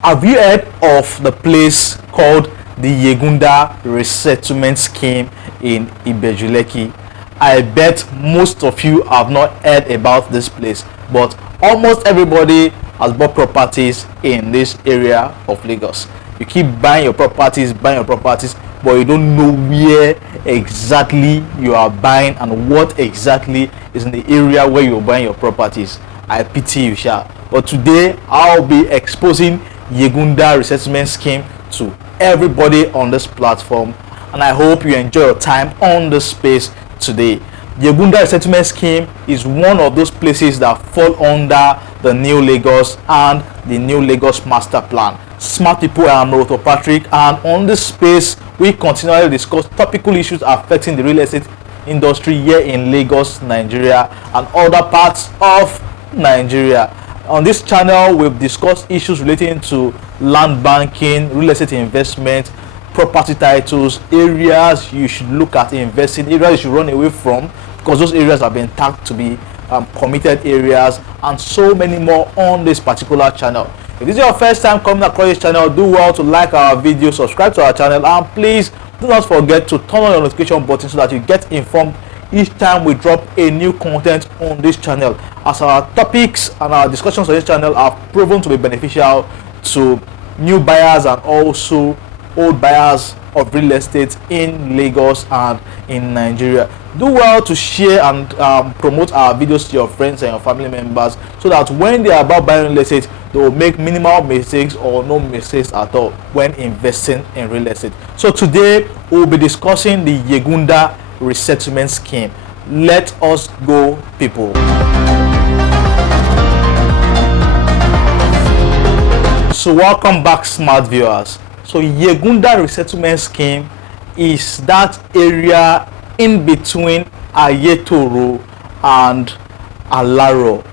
Have you heard of the place called the Yegunda resettlement scheme in Ibeju-Lekki? I bet most of you have not heard about this place, but almost everybody has bought properties in this area of Lagos. You keep buying your properties, but you don't know where exactly you are buying and what exactly is in the area where you're buying your properties. I pity you, sha. But today I'll be exposing Yegunda resettlement scheme to everybody on this platform, and I hope you enjoy your time on this space today. Yegunda resettlement scheme is one of those places that fall under the New Lagos and the New Lagos master plan. Smart people, I am Patriot, and on this space we continually discuss topical issues affecting the real estate industry here in Lagos, Nigeria, and other parts of Nigeria. On this channel, we've discussed issues relating to land banking, real estate investment, property titles, areas you should look at investing, areas you should run away from because those areas have been tagged to be committed areas, and so many more on this particular channel. If this is your first time coming across this channel, do well to like our video, subscribe to our channel, and please do not forget to turn on your notification button so that you get informed each time we drop a new content on this channel, as our topics and our discussions on this channel are proven to be beneficial to new buyers and also old buyers of real estate in Lagos and in Nigeria. Do well to share and promote our videos to your friends and your family members so that when they are about buying real estate, they will make minimal mistakes or no mistakes at all when investing in real estate. So today we'll be discussing the Yegunda resettlement scheme. Let us go, people. So welcome back, smart viewers. So Yegunda resettlement scheme is that area in between Ayetoro and Alaro,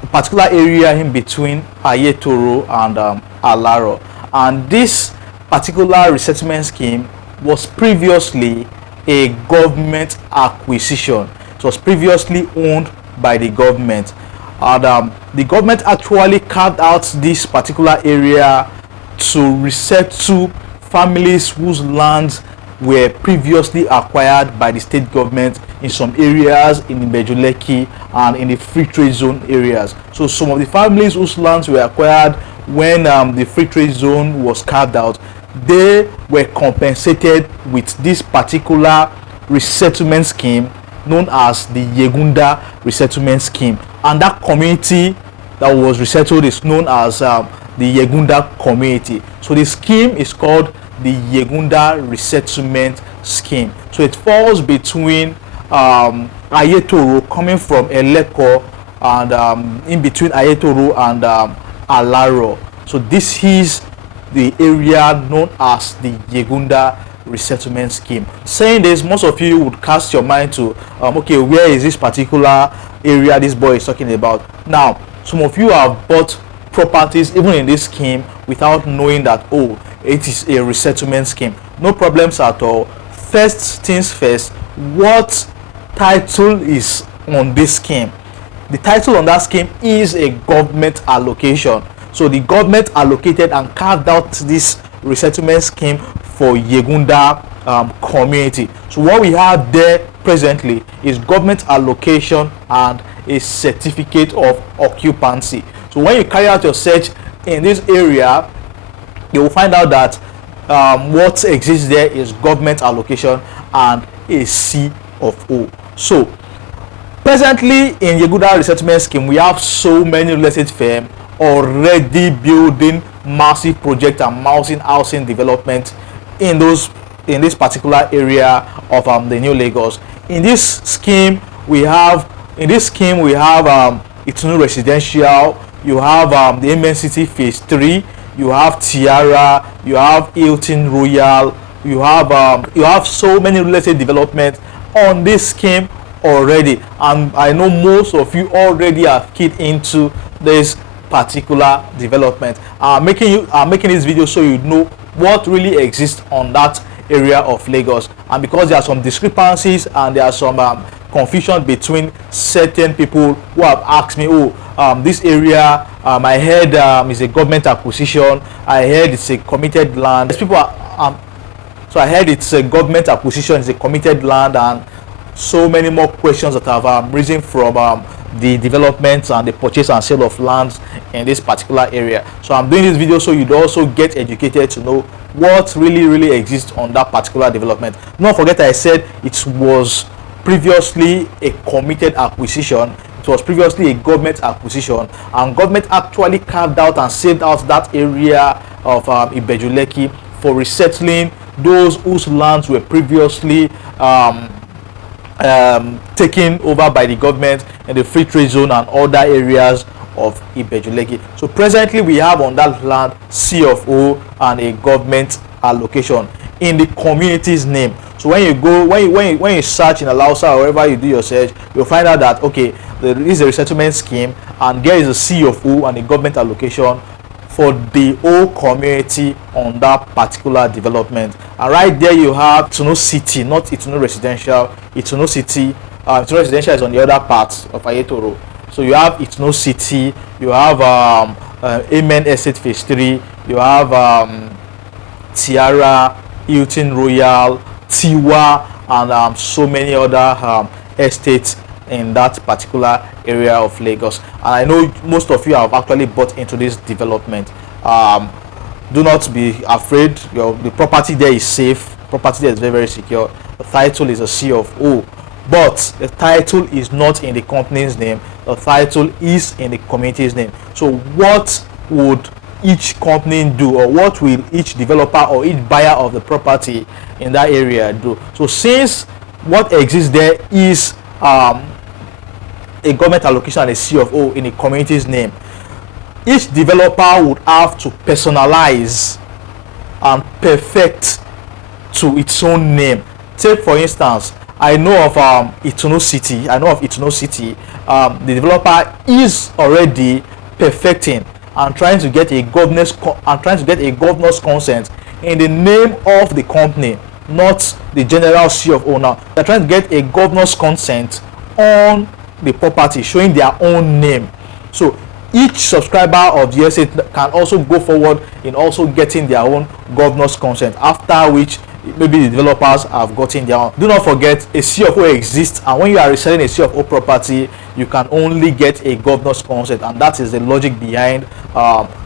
a particular area in between Ayetoro and Alaro, and this particular resettlement scheme was previously a government acquisition. It was previously owned by the government, and the government actually carved out this particular area to resettle families whose lands were previously acquired by the state government in some areas in Ibeju-Lekki and in the free trade zone areas. So some of the families whose lands were acquired when the free trade zone was carved out, they were compensated with this particular resettlement scheme known as the Yegunda resettlement scheme, and that community that was resettled is known as the Yegunda community. So the scheme is called the Yegunda resettlement scheme. So it falls between Ayetoro, coming from Eleko, and in between Ayetoro and Alaro. So this is the area known as the Yegunda resettlement scheme. Saying this, most of you would cast your mind to okay, where is this particular area this boy is talking about? Now, some of you have bought properties even in this scheme without knowing that, oh, it is a resettlement scheme. No problems at all. First things first, what title is on this scheme? The title on that scheme is a government allocation. So the government allocated and carved out this resettlement scheme for Yegunda community. So what we have there presently is government allocation and a certificate of occupancy. So when you carry out your search in this area, you will find out that what exists there is government allocation and a C of O. So presently in Yegunda resettlement scheme, we have so many real estate firms already building massive project and housing development in this particular area of the New Lagos. In this scheme we have it's new residential, you have the MNCT phase 3, you have Tiara, you have Hilton Royal, you have so many real estate development on this scheme already, and I know most of you already have keyed into this particular development. Making this video so you know what really exists on that area of Lagos. And because there are some discrepancies and there are some confusion between certain people who have asked me, oh, this area, I heard is a government acquisition, I heard it's a committed land. People are, so I heard it's a government acquisition, it's a committed land, and so many more questions that have risen from the development and the purchase and sale of lands in this particular area. So I'm doing this video so you'd also get educated to know what really exists on that particular development. Don't forget I said it was previously a committed acquisition. It was previously a government acquisition, and government actually carved out and saved out that area of Ibeju-Lekki for resettling those whose lands were previously taken over by the government in the free trade zone and other areas of Ibeju-Lekki. So presently we have on that land C of O and a government allocation in the community's name. So when you go, when you search in Alaro or wherever you do your search, you'll find out that okay, there is a resettlement scheme and there is a C of O and a government allocation for the whole community on that particular development. And right there you have Ituno City, not Ituno Residential. Ituno City, Ituno Residential is on the other part of Ayetoro. So you have Ituno City, you have Amen Estate Phase 3, you have Tiara, Hilton Royal, Tiwa, and so many other estates in that particular area of Lagos. And I know most of you have actually bought into this development. Do not be afraid. The property there is safe. Property there is very secure. The title is a C of O, but the title is not in the company's name. The title is in the community's name. So what would each company do, or what will each developer or each buyer of the property in that area do? So since what exists there is a government allocation and a C of O in a community's name, each developer would have to personalize and perfect to its own name. Take for instance, I know of Ituno City. The developer is already perfecting and trying to get a governor's consent in the name of the company, not the general C of O. Now they're trying to get a governor's consent on the property showing their own name. So each subscriber of the estate can also go forward in also getting their own governor's consent, after which maybe the developers have gotten their own. Do not forget, a C of O exists, and when you are reselling a C of O property, you can only get a governor's consent, and that is the logic behind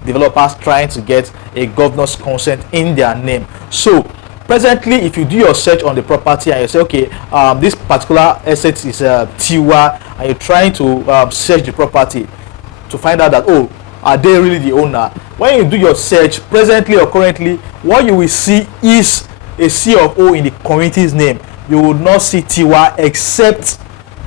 developers trying to get a governor's consent in their name. So presently, if you do your search on the property and you say, okay, this particular asset is Tiwa, and you're trying to search the property to find out that, oh, are they really the owner? When you do your search, presently or currently, what you will see is a C of O in the community's name. You will not see Tiwa except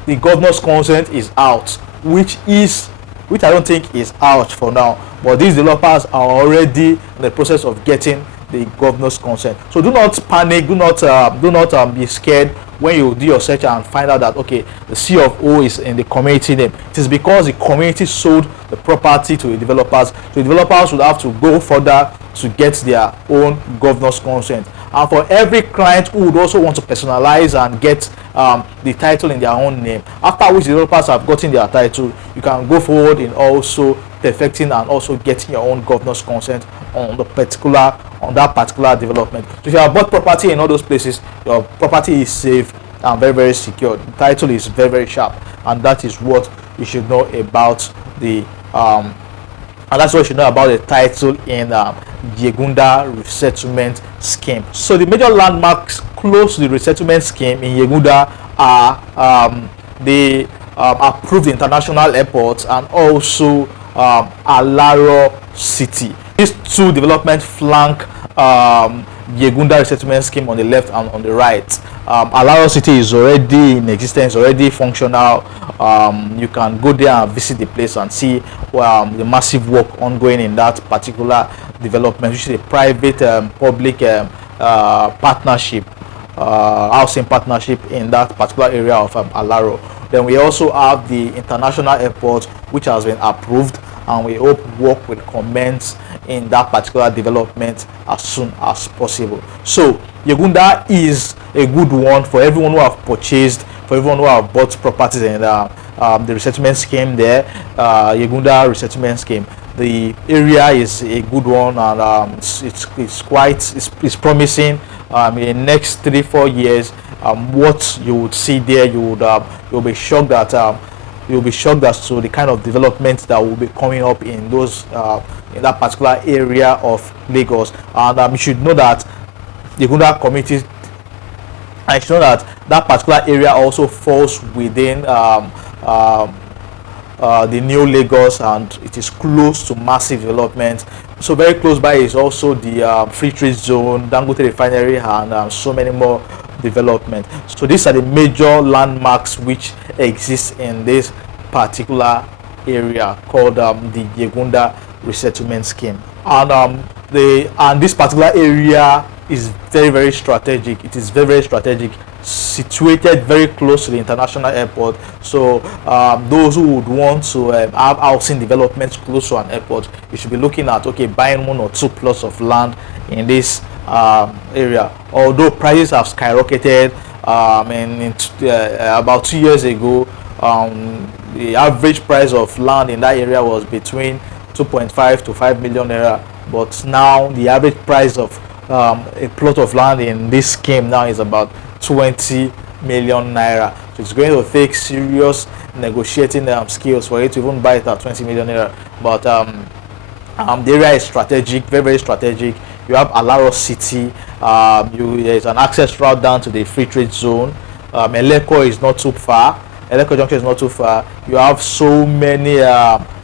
the governor's consent is out, which I don't think is out for now. But these developers are already in the process of getting the governor's consent. So do not panic, do not be scared when you do your search and find out that okay, the C of O is in the community name. It is because the community sold the property to the developers. So the developers would have to go further to get their own governor's consent. And for every client who would also want to personalize and get the title in their own name, after which the developers have gotten their title, you can go forward in also perfecting and also getting your own governor's consent on that particular development. So if you have bought property in all those places, your property is safe and very secure. The title is very sharp, and that is what you should know about the title in Yegunda resettlement scheme. So the major landmarks close to the resettlement scheme in Yegunda are the approved international airports and also Alaro city. These two developments flank Yegunda resettlement scheme on the left and on the right. Alaro city is already in existence, already functional. You can go there and visit the place and see the massive work ongoing in that particular development, which is a private public partnership, housing partnership in that particular area of Alaro. Then we also have the international airport, which has been approved, and we hope work will commence in that particular development as soon as possible. So Yegunda is a good one for everyone who have purchased, for everyone who have bought properties in the resettlement scheme there, Yegunda resettlement scheme. The area is a good one, and it's promising. In the next 3-4 years, what you would see there, you'll be shocked as to the kind of developments that will be coming up in those in that particular area of Lagos. And you should know that Yegunda community, I should know that that particular area also falls within the new Lagos, and it is close to massive development. So very close by is also the free trade zone, Dangote refinery, and so many more development. So these are the major landmarks which exist in this particular area called the Yegunda resettlement scheme. And this particular area is very strategic. It is very strategic, situated very close to the international airport. So those who would want to have housing developments close to an airport, you should be looking at buying 1 or 2 plots of land in this area. Although prices have skyrocketed, about 2 years ago, the average price of land in that area was between 2.5 to 5 million naira, but now the average price of a plot of land in this scheme now is about 20 million naira. So it's going to take serious negotiating skills for you to even buy it at 20 million naira. But the area is strategic, very strategic. You have Alaro city, there's an access route down to the free trade zone. Eleko is not too far. Eleko junction is not too far. You have so many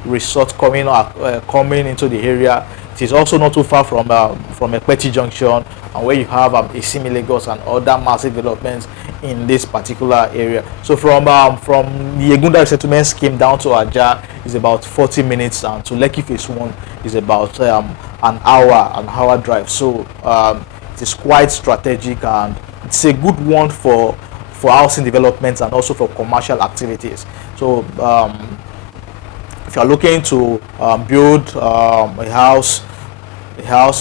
resorts coming into the area. It is also not too far from Ekpeti junction, and where you have Isimi Lagos and other massive developments in this particular area. So from the Yegunda resettlement scheme down to Aja is about 40 minutes, and to Lekki phase 1 is about an hour drive. So it is quite strategic, and it's a good one for housing developments and also for commercial activities. So if you are looking to build a house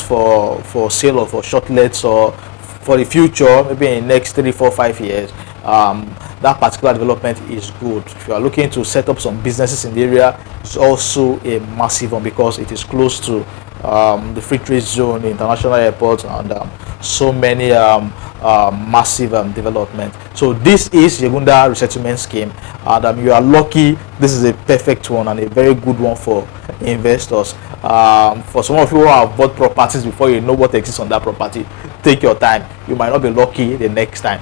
for sale or for short lets, or for the future, maybe in the next 3, 4, 5 years, that particular development is good. If you are looking to set up some businesses in the area, it's also a massive one because it is close to the free trade zone, the international airport, and so many massive development. So this is Yegunda resettlement scheme, and you are lucky. This is a perfect one and a very good one for investors. For some of you who have bought properties before, you know what exists on that property, take your time. You might not be lucky the next time.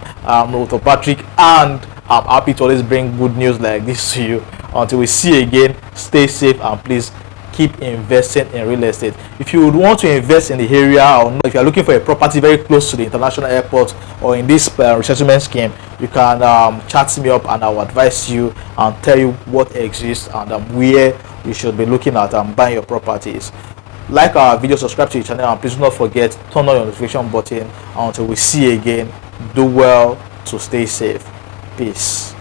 With Patrick, and I'm happy to always bring good news like this to you. Until we see you again, stay safe, and please keep investing in real estate. If you would want to invest in the area, or if you are looking for a property very close to the international airport or in this resettlement scheme, you can chat me up, and I will advise you and tell you what exists and where you should be looking at buying your properties. Like our video, subscribe to the channel, and please do not forget turn on your notification button. Until we see you again, do well to stay safe. Peace.